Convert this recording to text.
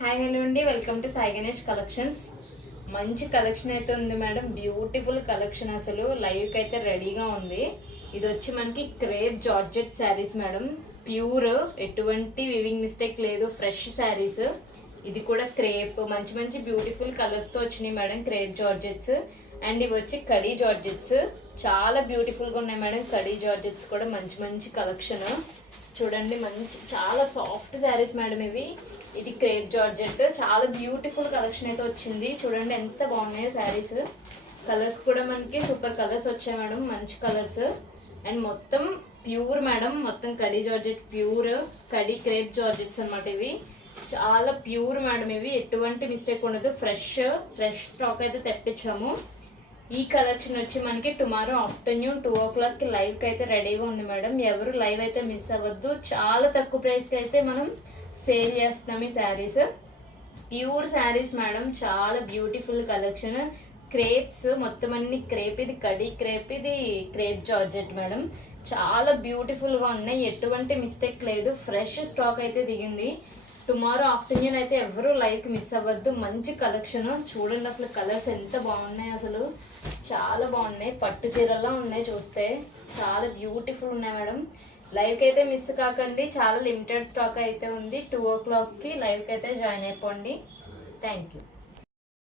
Hi hello అండి, welcome to Sai Ganesh collections. మంచి collection అయితే ఉంది మేడం. బ్యూటిఫుల్ కలెక్షన్, అసలు లైవ్కి అయితే రెడీగా ఉంది. ఇది వచ్చి మనకి crepe georgette saris madam. Pure, ఎటువంటి వివింగ్ మిస్టేక్ లేదు, ఫ్రెష్ శారీస్. ఇది కూడా క్రేప్, మంచి మంచి బ్యూటిఫుల్ కలర్స్తో వచ్చినాయి మేడం క్రేప్ జార్జెట్స్. అండ్ ఇవి వచ్చి కడీ జార్జెట్స్, చాలా బ్యూటిఫుల్గా ఉన్నాయి మేడం. కడీ జార్జెట్స్ కూడా మంచి మంచి కలెక్షన్ చూడండి. మంచి చాలా సాఫ్ట్ శారీస్ మేడం ఇవి. ఇది క్రేప్ జార్జెట్, చాలా బ్యూటిఫుల్ కలెక్షన్ అయితే వచ్చింది. చూడండి ఎంత బాగున్నాయి శారీస్. కలర్స్ కూడా మనకి సూపర్ కలర్స్ వచ్చాయి మేడం, మంచి కలర్స్. అండ్ మొత్తం ప్యూర్ మేడం, మొత్తం khadi georgette pure, khadi crepe georgettes అనమాట. ఇవి చాలా ప్యూర్ మేడం, ఇవి ఎటువంటి మిస్టేక్ ఉండదు. ఫ్రెష్ స్టాక్ అయితే తెప్పించాము. ఈ కలెక్షన్ వచ్చి మనకి టుమారో ఆఫ్టర్నూన్ 2 o'clock లైవ్కి అయితే రెడీగా ఉంది మేడం. ఎవరు లైవ్ అయితే మిస్ అవ్వద్దు. చాలా తక్కువ ప్రైస్కి అయితే మనం సేల్ చేస్తున్నాం ఈ శారీస్. ప్యూర్ శారీస్ మేడం, చాలా బ్యూటిఫుల్ కలెక్షన్. క్రేప్స్ మొత్తం అన్ని క్రేప్, ఇది కడీ క్రేప్, ఇది క్రేప్ జార్జెట్ మేడం. చాలా బ్యూటిఫుల్గా ఉన్నాయి, ఎటువంటి మిస్టేక్ లేదు. ఫ్రెష్ స్టాక్ అయితే దిగింది. టుమారో ఆఫ్టర్నూన్ అయితే ఎవరు లైవ్కి మిస్ అవ్వద్దు. మంచి కలెక్షన్ చూడండి, అసలు కలర్స్ ఎంత బాగున్నాయి, అసలు చాలా బాగున్నాయి. పట్టు చీరల్లా ఉన్నాయి, చూస్తే చాలా బ్యూటిఫుల్ ఉన్నాయి మేడం. లైవ్కి అయితే మిస్ కాకండి, చాలా లిమిటెడ్ స్టాక్ అయితే ఉంది. 2 o'clockకి లైవ్కి అయితే జాయిన్ అయిపోండి. Thank you.